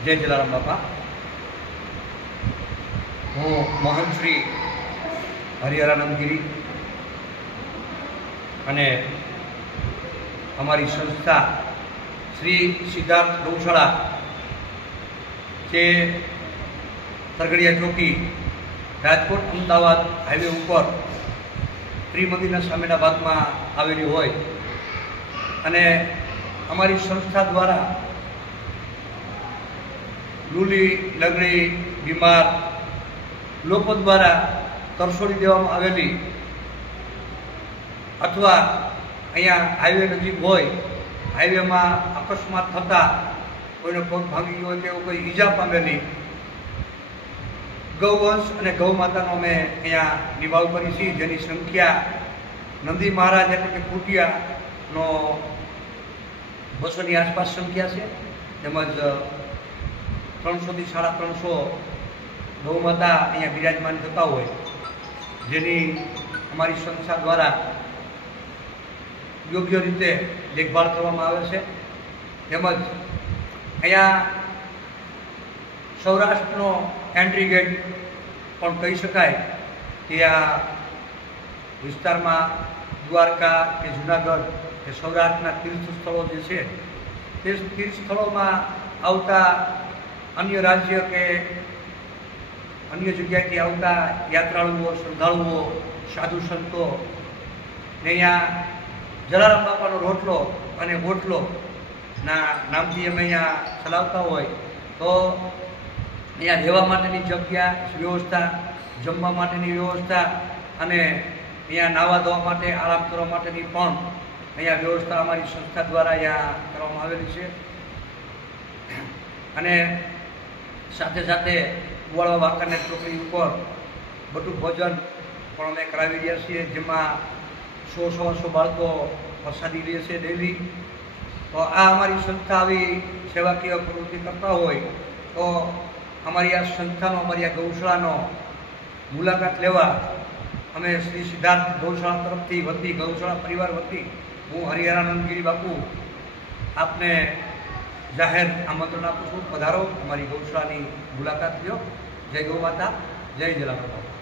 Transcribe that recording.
જય જલારામ બાપા. હું મોહન શ્રી હરિહરાનંદગીરી અને અમારી સંસ્થા શ્રી સિદ્ધાર્થ ગૌશાળા જે સરગડિયા ચોકી રાજકોટ અમદાવાદ હાઈવે ઉપર ત્રિમંદિરના સામેના ભાગમાં આવેલી હોય અને અમારી સંસ્થા દ્વારા લૂલી લગડી બીમાર લોકો દ્વારા તરસોડી દેવામાં આવેલી અથવા અહીંયા હાઈવે નજીક હોય, હાઈવેમાં અકસ્માત થતાં કોઈને પગ ભાંગી ગયો હોય કે એવું કોઈ ઈજા પામેલી. ગૌવંશ અને ગૌ માતાનો અમે અહીંયા નિભાવ કરી છીએ, જેની સંખ્યા નંદી મહારાજ એટલે કે કુટિયાનો બસોની આસપાસ સંખ્યા છે, તેમજ ત્રણસોથી સાડા ત્રણસો ગૌમાતા અહીંયા બિરાજમાન થતા હોય. જેની અમારી સંસ્થા દ્વારા યોગ્ય રીતે દેખભાળ કરવામાં આવે છે. તેમજ અહીંયા સૌરાષ્ટ્રનો એન્ટ્રી ગેટ પણ કહી શકાય કે આ વિસ્તારમાં દ્વારકા કે જુનાગઢ કે સૌરાષ્ટ્રના તીર્થ સ્થળો જે છે, તે તીર્થ સ્થળોમાં આવતા અન્ય રાજ્ય કે અન્ય જગ્યાએથી આવતા યાત્રાળુઓ, શ્રદ્ધાળુઓ, સાધુ સંતો ને અહીંયા જલારામ બાપાનો રોટલો અને બોટલો ના નામથી અમે અહીંયા ચલાવતા હોય તો અહીંયા રહેવા માટેની જગ્યા, વ્યવસ્થા, જમવા માટેની વ્યવસ્થા અને અહીંયા નાહવા ધોવા માટે, આરામ કરવા માટેની પણ અહીંયા વ્યવસ્થા અમારી સંસ્થા દ્વારા અહીંયા કરવામાં આવેલી છે. અને સાથે સાથે કુવાળા વાંકાનેર ચોકડી ઉપર બધું ભોજન પણ અમે કરાવી રહ્યા છીએ, જેમાં સો સવાસો બાળકો પ્રસાદી લે છે ડેલી તો આ અમારી સંસ્થા આવી સેવાકીય પ્રવૃત્તિ કરતા હોય, તો અમારી આ સંસ્થાનો, અમારી આ ગૌશાળાનો મુલાકાત લેવા અમે શ્રી સિદ્ધાર્થ ગૌશાળા તરફથી વતી, ગૌશાળા પરિવાર વતી હું હરિહરાનંદગીરી બાપુ આપને જાહેર આમંત્રણ આપું છું. પધારો. અમારી ગૌશાળાની મુલાકાત લ્યો. જય ગૌ માતા. જય બાપુ.